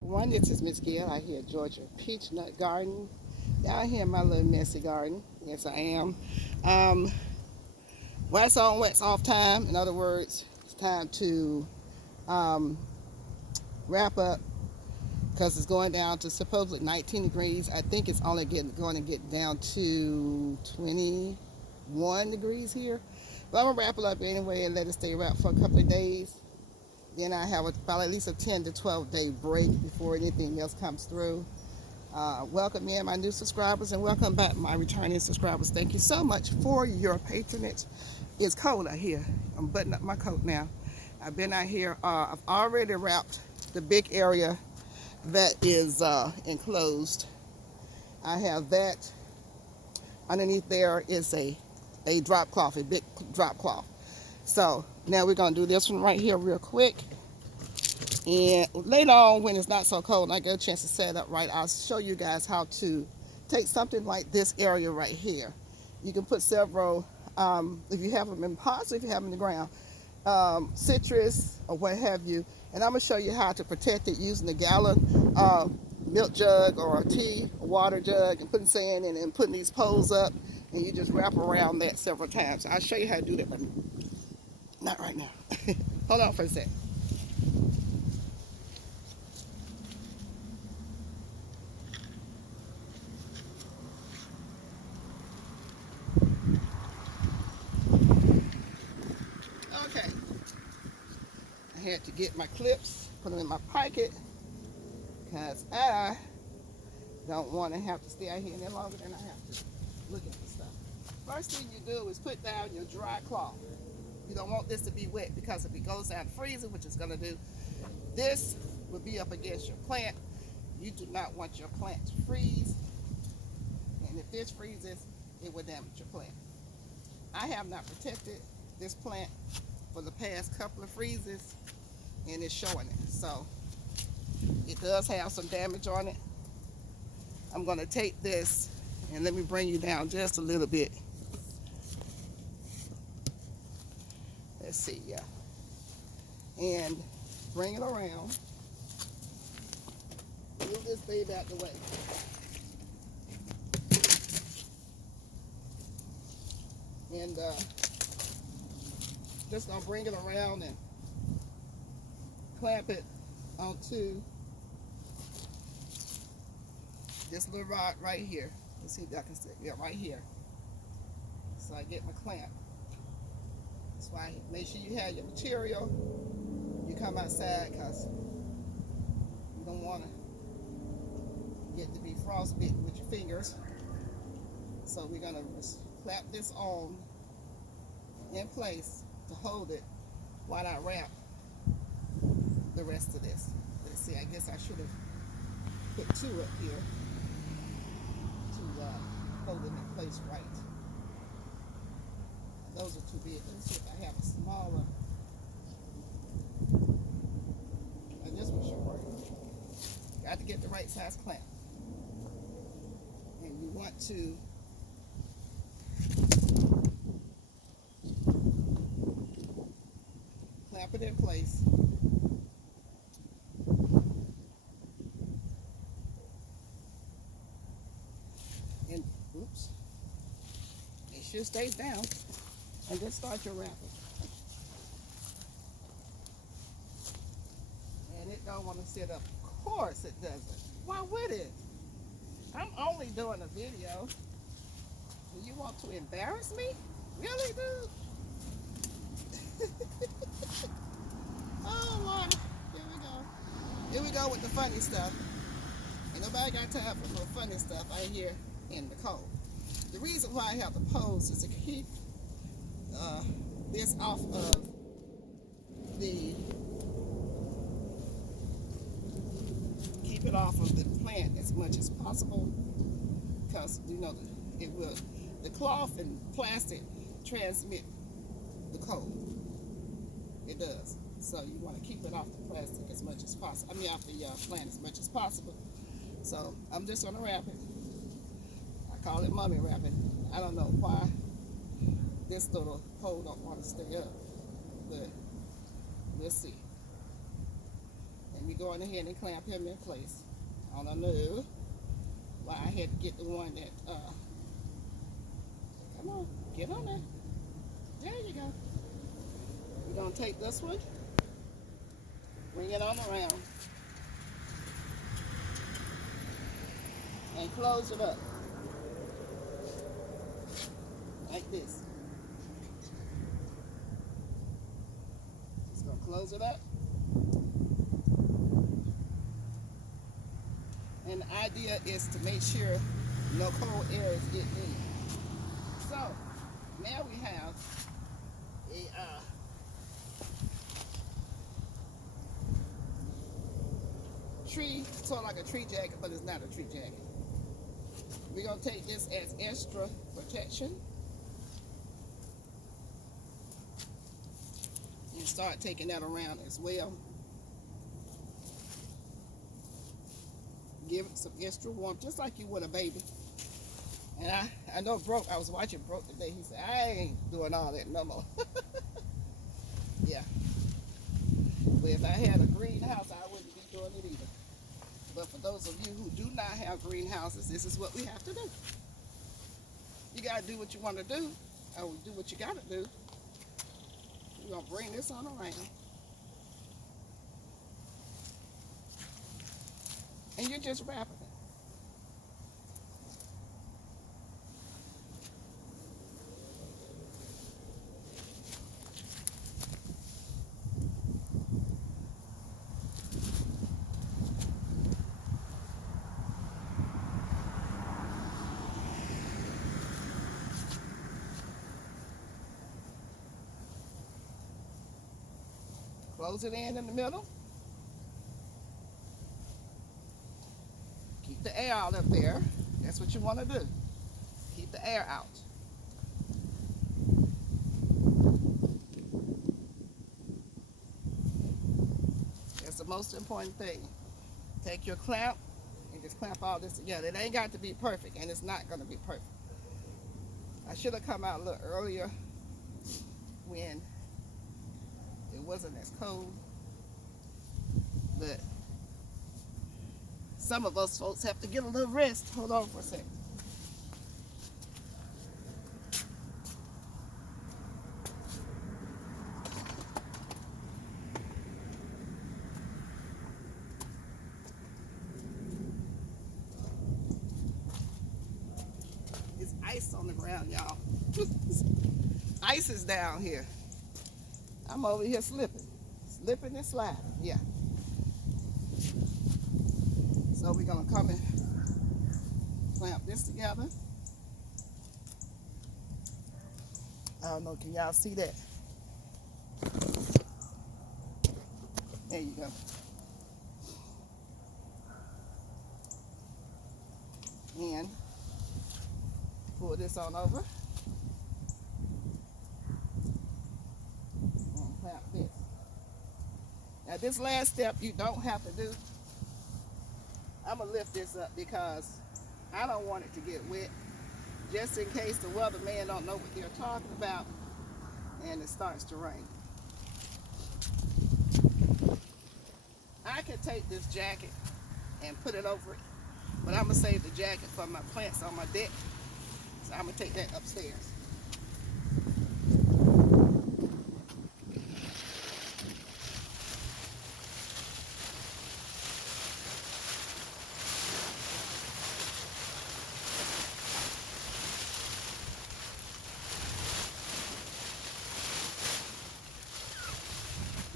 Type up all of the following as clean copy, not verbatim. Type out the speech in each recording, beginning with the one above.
One, this is Miss Gail out here at Georgia Peachnut Garden. Down here in my little messy garden. Yes, I am. Um, Wax on, wax off time. In other words, it's time to um, wrap up because it's going down to supposedly 19 degrees. I think it's only going to get down to 21 degrees here. But I'm going to wrap it up anyway and let it stay wrapped for a couple of days. Then I have probably at least a 10 to 12 day break before anything else comes through. Welcome in my new subscribers and welcome back my returning subscribers. Thank you so much for your patronage. It's cold out here. I'm buttoning up my coat now. I've been out here. I've already wrapped the big area that is enclosed. I have that. Underneath there is a drop cloth, a big drop cloth. So now we're going to do this one right here real quick. And later on, when it's not so cold and I get a chance to set it up right, I'll show you guys how to take something like this area right here. You can put several, if you have them in pots, or if you have them in the ground, citrus or what have you. And I'm going to show you how to protect it using a gallon milk jug or a tea, a water jug, and putting sand in it and putting these poles up. And you just wrap around that several times. I'll show you how to do that, but not right now. Hold on for a sec. Okay. I had to get my clips, put them in my pocket, because I don't want to have to stay out here any longer than I have to look at the stuff. First thing you do is put down your dry cloth. You don't want this to be wet because if it goes down freezing, which it's going to do, this will be up against your plant. You do not want your plant to freeze. And if this freezes, it will damage your plant. I have not protected this plant for the past couple of freezes and it's showing it. So it does have some damage on it. I'm going to take this and let me bring you down just a little bit. Let's see, yeah. And bring it around. Move this baby out the way. And just gonna bring it around and clamp it onto this little rod right here. Let's see if I can see. Yeah, right here. So I get my clamp. That's why make sure you have your material. You come outside because you don't want to get to be frostbitten with your fingers. So we're gonna just clap this on in place to hold it while I wrap the rest of this. Let's see, I guess I should have put two up here to hold it in place right. Those are too big. Let's see if I have a smaller. And this one should work. Got to get the right size clamp. And you want to clamp it in place. And oops. Make sure it stays down. And then start your wrapping. And it don't want to sit up. Of course it doesn't. Why would it? I'm only doing a video. Do you want to embarrass me? Really, dude? Oh, Lord. Here we go. Here we go with the funny stuff. Ain't nobody got time for no funny stuff out here in the cold. The reason why I have the poles is to keep this off of the plant as much as possible, because you know it will, the cloth and plastic transmit the cold. It does. So you want to keep it off the plastic as much as possible. I mean off the plant as much as possible. So I'm just gonna wrap it. I call it mummy wrapping. I don't know why this little pole don't want to stay up, but let's see. And me go on ahead and clamp him in place. I don't know why I had to get the one that, come on, get on there. There you go. We're going to take this one, bring it on around, and close it up. Like this. Just going to close it up. And the idea is to make sure no cold air is getting in. So, now we have a tree, sort of like a tree jacket, but it's not a tree jacket. We're going to take this as extra protection and start taking that around as well. Give it some extra warmth, just like you would a baby. And I know I was watching Broke today. He said, I ain't doing all that no more. Yeah. But if I had a greenhouse, I wouldn't be doing it either. But for those of you who do not have greenhouses, this is what we have to do. You got to do what you want to do, or do what you got to do. We're going to bring this on around. And you're just wrapping it. Close it in the middle. Keep the air out up there. That's what you want to do. Keep the air out. That's the most important thing. Take your clamp and just clamp all this together. It ain't got to be perfect, and it's not going to be perfect. I should have come out a little earlier when it wasn't as cold, but some of us folks have to get a little rest. Hold on for a second. It's ice on the ground, y'all. Ice is down here. I'm over here slipping and sliding, yeah. So we're gonna come and clamp this together. I don't know, can y'all see that? There you go. And pull this on over. And clamp this. Now this last step you don't have to do. I'm going to lift this up because I don't want it to get wet, just in case the weatherman don't know what they're talking about and it starts to rain. I can take this jacket and put it over it, but I'm going to save the jacket for my plants on my deck, so I'm going to take that upstairs.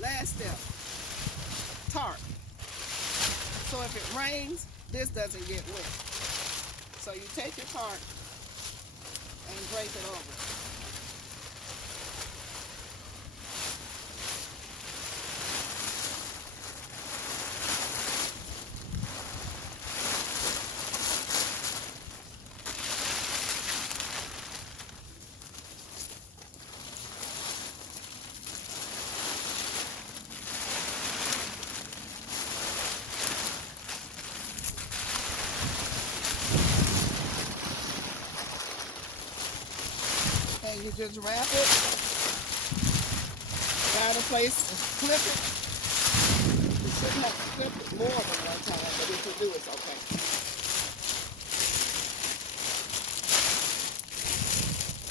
Last step, tarp. So if it rains, this doesn't get wet. So you take your tarp and drape it over. And you just wrap it, find a place to clip it, shouldn't have flipped it more than one time, but if you do, it's okay.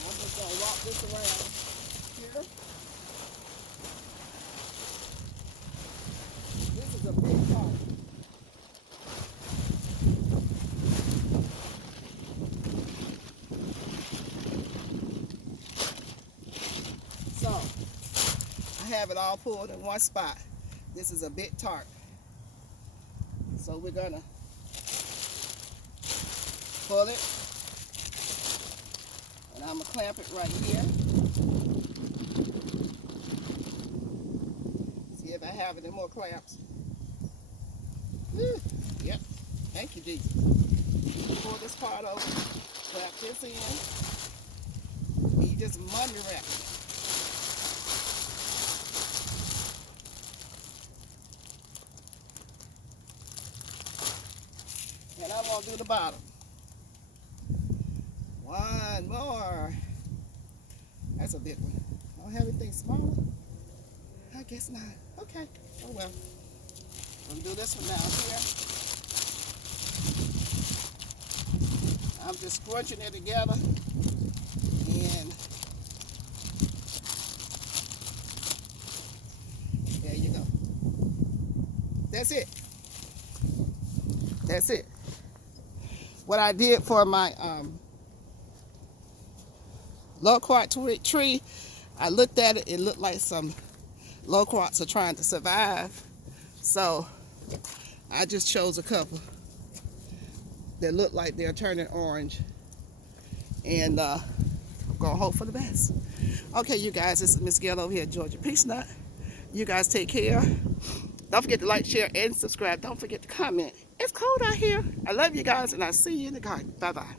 I'm just going to walk this around here. This is a big part. So, I have it all pulled in one spot. This is a big tarp. So we're gonna pull it, and I'm gonna clamp it right here. See if I have any more clamps. Woo. Yep, thank you, Jesus. Pull this part over, clamp this in, and you just money wrap it. And I'm gonna do the bottom. One more. That's a big one. I don't have anything smaller? I guess not. Okay. Oh well. I'm gonna do this one down here. I'm just scrunching it together. And there you go. That's it. That's it. What I did for my loquat tree, I looked at it, it looked like some loquats are trying to survive. So I just chose a couple that look like they're turning orange. And I'm gonna hope for the best. Okay, you guys, this is Miss Gail over here at Georgia Peachnut. You guys take care. Don't forget to like, share, and subscribe. Don't forget to comment. It's cold out here. I love you guys, and I'll see you in the garden. Bye-bye.